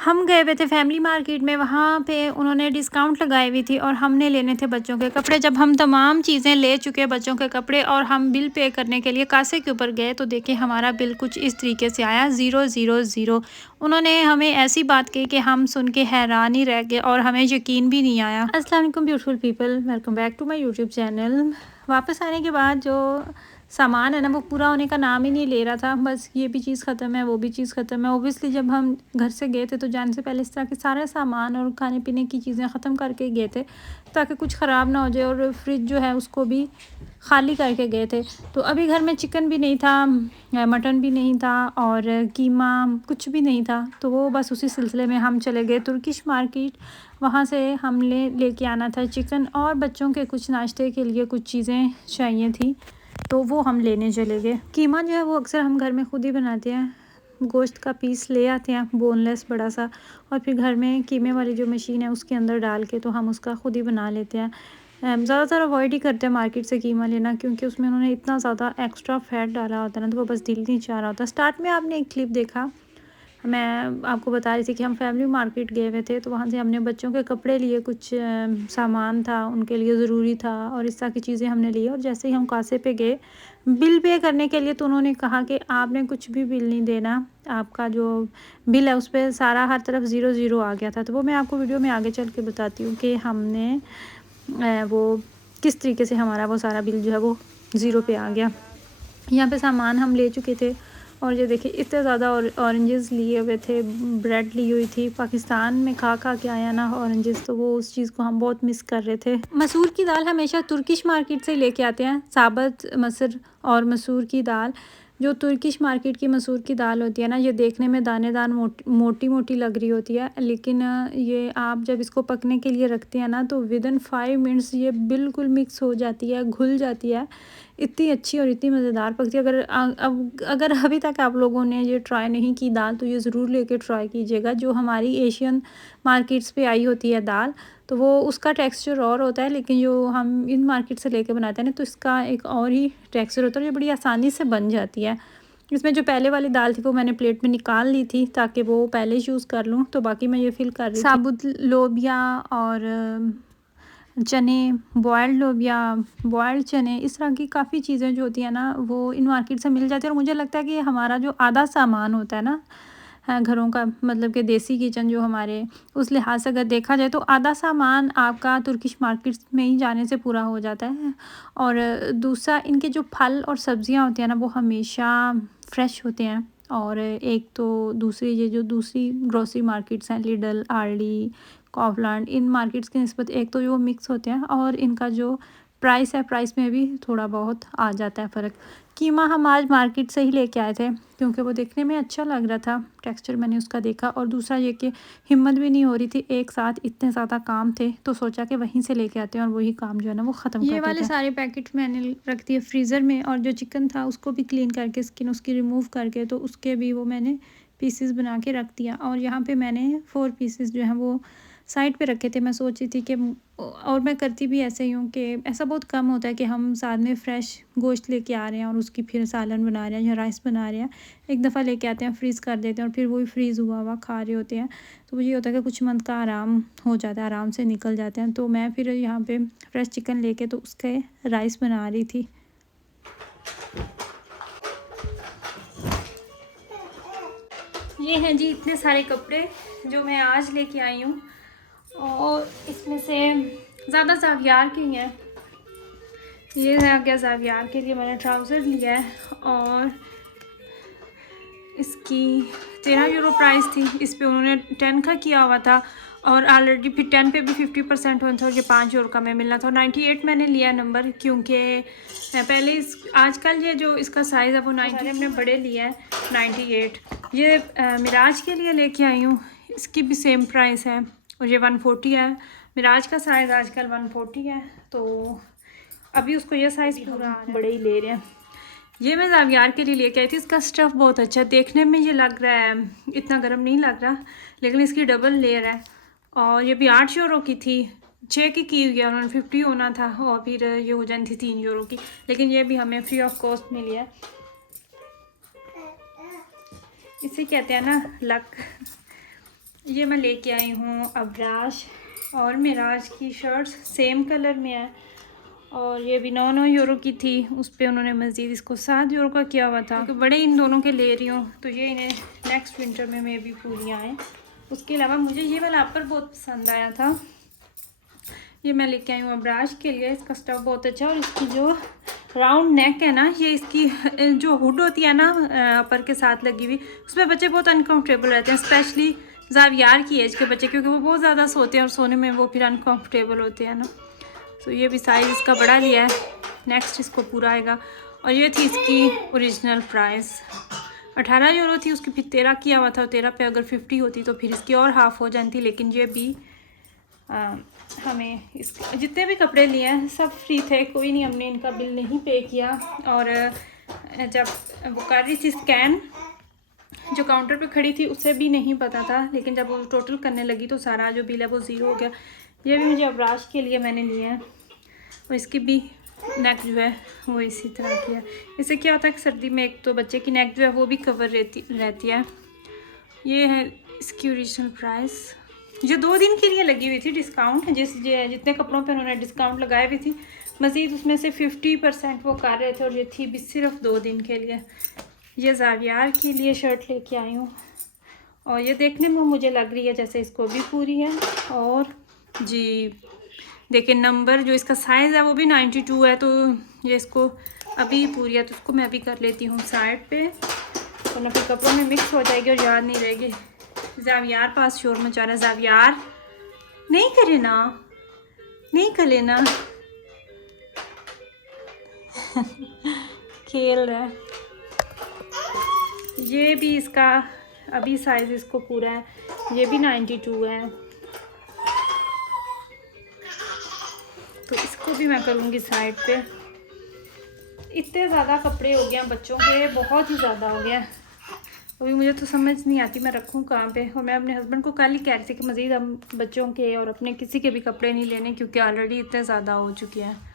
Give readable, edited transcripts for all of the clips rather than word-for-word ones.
हम गए हुए थे फैमिली मार्केट में, वहाँ पे उन्होंने डिस्काउंट लगाई हुई थी और हमने लेने थे बच्चों के कपड़े। जब हम तमाम चीज़ें ले चुके बच्चों के कपड़े और हम बिल पे करने के लिए कासे के ऊपर गए तो देखिए हमारा बिल कुछ इस तरीके से आया 000। उन्होंने हमें ऐसी बात कही कि हम सुन के हैरान ही रह गए और हमें यकीन भी नहीं आया। अस्सलाम वालेकुम beautiful people, welcome back to my YouTube channel. वापस आने के बाद जो सामान है ना वो पूरा होने का नाम ही नहीं ले रहा था। बस ये भी चीज़ ख़त्म है, वो भी चीज़ ख़त्म है। ओबियसली जब हम घर से गए थे तो जाने से पहले इस तरह के सारे सामान और खाने पीने की चीज़ें ख़त्म करके गए थे ताकि कुछ ख़राब ना हो जाए, और फ्रिज जो है उसको भी ख़ाली करके गए थे। तो अभी घर में चिकन भी नहीं था, मटन भी नहीं था और कीमा कुछ भी नहीं था। तो वो बस उसी सिलसिले में हम चले गए तुर्किश मार्केट। वहाँ से हमने लेके आना था चिकन और बच्चों के कुछ नाश्ते के लिए कुछ चीज़ें चाहिए थी, तो वो हम लेने चले गए। कीमा जो है वो अक्सर हम घर में ख़ुद ही बनाते हैं। गोश्त का पीस ले आते हैं बोनलेस बड़ा सा, और फिर घर में कीमे वाली जो मशीन है उसके अंदर डाल के तो हम उसका ख़ुद ही बना लेते हैं। ज़्यादातर अवॉइड ही करते हैं मार्केट से कीमा लेना, क्योंकि उसमें उन्होंने इतना ज़्यादा एक्स्ट्रा फैट डाला होता है ना, तो वो बस दिल नहीं चाह रहा होता। स्टार्ट में आपने एक क्लिप देखा, मैं आपको बता रही थी कि हम फैमिली मार्केट गए हुए थे, तो वहाँ से हमने बच्चों के कपड़े लिए, कुछ सामान था उनके लिए ज़रूरी था और इस तरह की चीज़ें हमने ली। और जैसे ही हम कासे पे गए बिल पे करने के लिए, तो उन्होंने कहा कि आपने कुछ भी बिल नहीं देना, आपका जो बिल है उस पर सारा हर तरफ 0 आ गया था। तो वो मैं आपको वीडियो में आगे चल के बताती हूँ कि हमने वो किस तरीके से हमारा वो सारा बिल जो है वो 0 पे आ गया। यहाँ पे सामान हम ले चुके थे और ये देखिए इतने ज़्यादा ऑरेंजेस लिए हुए थे, ब्रेड ली हुई थी। पाकिस्तान में खा के आया ना ऑरेंजेस, तो वो उस चीज़ को हम बहुत मिस कर रहे थे। मसूर की दाल हमेशा तुर्किश मार्केट से लेके आते हैं, साबुत मसूर और मसूर की दाल। जो तुर्किश मार्केट की मसूर की दाल होती है ना, ये देखने में दानेदार मोटी मोटी लग रही होती है, लेकिन ये आप जब इसको पकने के लिए रखते हैं ना तो विदिन 5 मिनट्स ये बिल्कुल मिक्स हो जाती है, घुल जाती है। इतनी अच्छी और इतनी मज़ेदार पकती है। अगर अभी तक आप लोगों ने ये ट्राई नहीं की दाल, तो ये ज़रूर लेके ट्राई कीजिएगा। जो हमारी एशियन मार्केट्स पे आई होती है दाल, तो वो उसका टेक्सचर और होता है, लेकिन जो हम इन मार्केट से लेके बनाते हैं ना तो इसका एक और ही टेक्सचर होता है, ये बड़ी आसानी से बन जाती है। इसमें जो पहले वाली दाल थी वो मैंने प्लेट में निकाल ली थी ताकि वो पहले यूज़ कर लूँ, तो बाकी मैं ये फिल कर रही थी। साबुत लोबिया और चने, बॉयल्ड लोबिया, बॉयल्ड चने, इस तरह की काफ़ी चीज़ें जो होती हैं ना वो इन मार्केट से मिल जाती है। और मुझे लगता है कि हमारा जो आधा सामान होता है ना घरों का, मतलब कि देसी किचन जो हमारे, उस लिहाज से अगर देखा जाए तो आधा सामान आपका तुर्किश मार्केट में ही जाने से पूरा हो जाता है। और दूसरा, इनके जो फल और सब्ज़ियां होती हैं ना वो हमेशा फ्रेश होते हैं। और एक तो दूसरी, ये जो दूसरी ग्रोसरी मार्केट्स हैं, लिडल, आरडी, कॉफलैंड, इन मार्केट्स की निस्बत एक तो जो मिक्स होते हैं और इनका जो प्राइस है, प्राइस में भी थोड़ा बहुत आ जाता है फ़र्क। कीमा हम आज मार्केट से ही लेके आए थे क्योंकि वो देखने में अच्छा लग रहा था, टेक्सचर मैंने उसका देखा। और दूसरा ये कि हिम्मत भी नहीं हो रही थी, एक साथ इतने ज़्यादा काम थे तो सोचा कि वहीं से लेके आते हैं और वही काम जो है ना वो ख़त्म करते थे। ये वाले सारे पैकेट मैंने रख दिए फ्रीज़र में, और जो चिकन था उसको भी क्लीन करके, स्किन उसकी रिमूव करके, तो उसके भी वो मैंने पीसेस बना के रख दिया। और यहाँ पे मैंने 4 पीसेस जो हैं वो साइड पे रखे थे। मैं सोच रही थी कि, और मैं करती भी ऐसे ही हूँ कि ऐसा बहुत कम होता है कि हम साथ में फ़्रेश गोश्त लेके आ रहे हैं और उसकी फिर सालन बना रहे हैं या राइस बना रहे हैं। एक दफ़ा लेके आते हैं, फ्रीज़ कर देते हैं और फिर वही फ्रीज़ हुआ हुआ खा रहे होते हैं। तो मुझे ये होता है कि कुछ मंथ का आराम हो जाता है, आराम से निकल जाते हैं। तो मैं फिर यहाँ पे फ्रेश चिकन लेके तो उसके राइस बना रही थी। ये हैं जी इतने सारे कपड़े जो मैं आज लेके आई हूँ, और इसमें से ज़्यादा ज़ावियार के ही हैं। ये है गया ज़ावियार के लिए, मैंने ट्राउज़र लिया है और इसकी 13 यूरो प्राइस थी। इस पे उन्होंने 10 का किया हुआ था और ऑलरेडी फिर 10 पे भी 50% हुआ था और ये 5 यूरो का मैं मिलना था। और 98 मैंने लिया नंबर, क्योंकि पहले आजकल ये जो इसका साइज़ है वो 90, हमने बड़े लिया है 98। ये मिराज के लिए लेके आई हूँ, इसकी भी सेम प्राइस है और ये 140 है। मिराज का साइज़ आजकल 140 है, तो अभी उसको ये साइज़ पूरा बड़े ही ले रहे हैं। ये मैं ज़ावियार के लिए लेके आई थी। इसका स्टफ़ बहुत अच्छा, देखने में ये लग रहा है इतना गर्म नहीं लग रहा, लेकिन इसकी डबल लेयर है। और ये भी 8 यूरो की थी, 6 की हुई है, उन्होंने 50 होना था और फिर ये हो जानी थी 3 यूरो की, लेकिन ये भी हमें फ्री ऑफ कॉस्ट मिली है। इसे कहते हैं ना लक। ये मैं लेके आई हूँ अब्राश और मिराज की शर्ट्स सेम कलर में है, और ये भी 9 यूरो की थी। उस पर उन्होंने मज़ीद इसको 7 यूरो का किया हुआ था। तो बड़े इन दोनों के ले रही हूँ, तो ये इन्हें नेक्स्ट विंटर में भी पूरी आएँ। उसके अलावा मुझे ये वाला अपर बहुत पसंद आया था, ये मैं लेके आई हूँ अब्राश के लिए। इसका स्टफ बहुत अच्छा है और इसकी जो राउंड नेक है ना, ये इसकी जो हुड होती है ना अपर के साथ लगी हुई, उसमें बच्चे बहुत अनकंफर्टेबल रहते हैं, स्पेशली ज़ावियार की एज के बच्चे, क्योंकि वो बहुत ज़्यादा सोते हैं और सोने में वो फिर अनकंफर्टेबल होते हैं ना। तो ये भी साइज़ इसका बड़ा लिया है, नेक्स्ट इसको पूरा आएगा। और ये थी इसकी ओरिजिनल प्राइस 18 यूरो थी, उसकी फिर 13 किया हुआ था। 13 पे अगर 50 होती तो फिर इसकी और हाफ़ हो जाती, लेकिन ये भी हमें इस जितने भी कपड़े लिए हैं सब फ्री थे, कोई नहीं, हमने इनका बिल नहीं पे किया। और जब वो कर रही थी स्कैन, जो काउंटर पे खड़ी थी उसे भी नहीं पता था, लेकिन जब वो टोटल करने लगी तो सारा जो बिल है वो ज़ीरो हो गया। ये भी मुझे अब्राश के लिए मैंने लिया है, और इसकी भी नेक जो है वो इसी तरह की है। इससे क्या होता है कि सर्दी में एक तो बच्चे की नेक जो है वो भी कवर रहती है। ये है इसकी ओरिजिनल प्राइस, जो 2 दिन के लिए लगी हुई थी डिस्काउंट, जितने कपड़ों पे उन्होंने डिस्काउंट लगाई हुई थी, मज़ीद उसमें से 50% वो कर रहे थे, और ये थी भी सिर्फ 2 दिन के लिए। ये ज़ावियार के लिए शर्ट लेके आई हूँ, और ये देखने में मुझे लग रही है जैसे इसको भी पूरी है। और जी देखिए नंबर जो इसका साइज़ है वो भी 92 है, तो ये इसको अभी पूरी है, तो उसको मैं अभी कर लेती हूँ साइड पे, तो ना फिर कपड़ों में मिक्स हो जाएगी और याद नहीं रहेगी। ज़ावियार पास शोर मचा रहा है, ज़ावियार नहीं करे ना, नहीं कर लेना खेल रहा है। ये भी इसका अभी साइज़ इसको पूरा है, ये भी 92 है, तो इसको भी मैं करूँगी साइड पे। इतने ज़्यादा कपड़े हो गए बच्चों के, बहुत ही ज़्यादा हो गया। अभी मुझे तो समझ नहीं आती मैं रखूँ कहाँ पे। और मैं अपने हस्बैंड को कल ही कह रही थी कि मज़ीद हम बच्चों के और अपने किसी के भी कपड़े नहीं लेने, क्योंकि ऑलरेडी इतने ज़्यादा हो चुके हैं।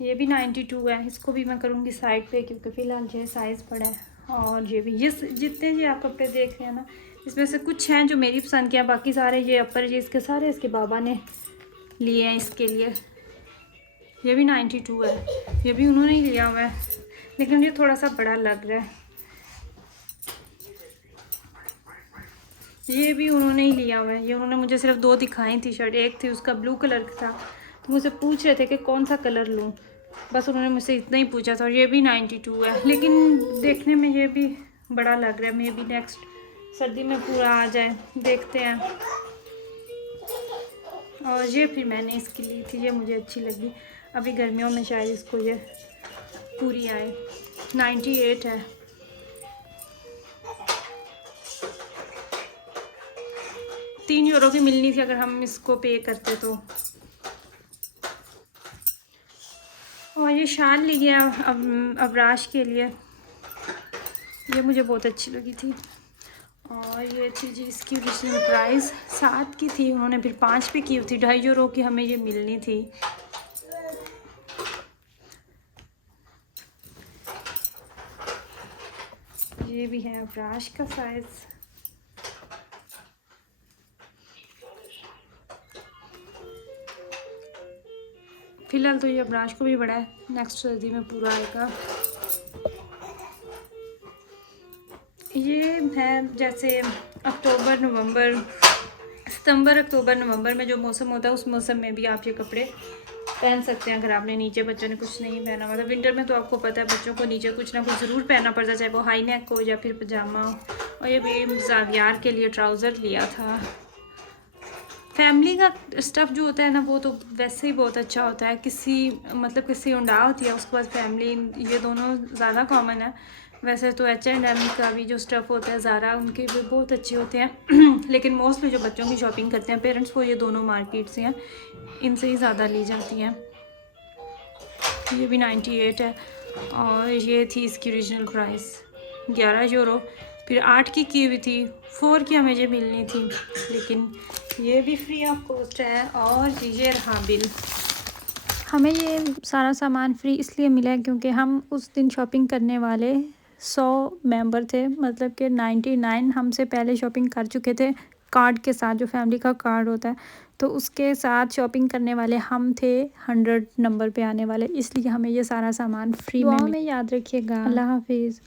ये भी 92 है, इसको भी मैं करूँगी साइड पे, क्योंकि फ़िलहाल ये साइज़ बड़ा है। और ये भी जितने ये आप कपड़े देख रहे हैं ना, इसमें से कुछ हैं जो मेरी पसंद के हैं, बाकी सारे ये अपर ये इसके सारे इसके बाबा ने लिए हैं इसके लिए। ये भी 92 है, ये भी उन्होंने ही लिया हुआ है, लेकिन ये थोड़ा सा बड़ा लग रहा है। ये भी उन्होंने ही लिया हुआ है, ये उन्होंने मुझे सिर्फ 2 दिखाई थी शर्ट। एक थी उसका ब्लू कलर का था, तो मुझसे पूछ रहे थे कि कौन सा कलर लूँ, बस उन्होंने मुझसे इतना ही पूछा था। और ये भी 92 है, लेकिन देखने में ये भी बड़ा लग रहा है। मे बी नेक्स्ट सर्दी में पूरा आ जाए, देखते हैं। और ये फिर मैंने इसकी ली थी, ये मुझे अच्छी लगी, अभी गर्मियों में शायद इसको ये पूरी आए। 98 है, €3 की मिलनी थी अगर हम इसको पे करते तो। और ये शाल ली गया अब्राश के लिए, ये मुझे बहुत अच्छी लगी थी। और ये थी जी इसकी ओरिजिनल प्राइस 7 की थी, उन्होंने फिर 5 पे की थी। €2.5 की हमें ये मिलनी थी। ये भी है अब्राश का साइज़। फ़िलहाल तो ये अब्राश को भी बड़ा है, नेक्स्ट सर्दी में पूरा आएगा। ये है जैसे अक्टूबर नवंबर सितंबर अक्टूबर नवंबर में जो मौसम होता है, उस मौसम में भी आप ये कपड़े पहन सकते हैं, अगर आपने नीचे बच्चों ने कुछ नहीं पहना। मतलब विंटर में तो आपको पता है बच्चों को नीचे कुछ ना कुछ ज़रूर पहनना पड़ता है, चाहे वो हाई नेक हो या फिर पजामा हो। और ये भी ज़ावियार के लिए ट्राउज़र लिया था। फैमिली का स्टफ़ जो होता है ना, वो तो वैसे ही बहुत अच्छा होता है। किसी उंडा होती है, उसके बाद फैमिली, ये दोनों ज़्यादा कॉमन है। वैसे तो H&M का भी जो स्टफ़ होता है ज़ारा, उनके भी बहुत अच्छे होते हैं लेकिन मोस्टली जो बच्चों की शॉपिंग करते हैं पेरेंट्स, वो ये दोनों मार्केट से हैं, इनसे ही ज़्यादा ली जाती हैं। ये भी 98 है, और ये थी इसकी ओरिजिनल प्राइस €11। फिर 8 की हुई थी, 4 की हमें ये मिलनी थी, लेकिन ये भी फ्री ऑफ कॉस्ट है। और ये रहा बिल। हमें ये सारा सामान फ्री इसलिए मिला है क्योंकि हम उस दिन शॉपिंग करने वाले 100 मेंबर थे, मतलब कि 99 हमसे पहले शॉपिंग कर चुके थे कार्ड के साथ, जो फैमिली का कार्ड होता है, तो उसके साथ शॉपिंग करने वाले हम थे 100 नंबर पे आने वाले, इसलिए हमें ये सारा सामान फ्री में याद रखिएगा। अल्लाह हाफिज़।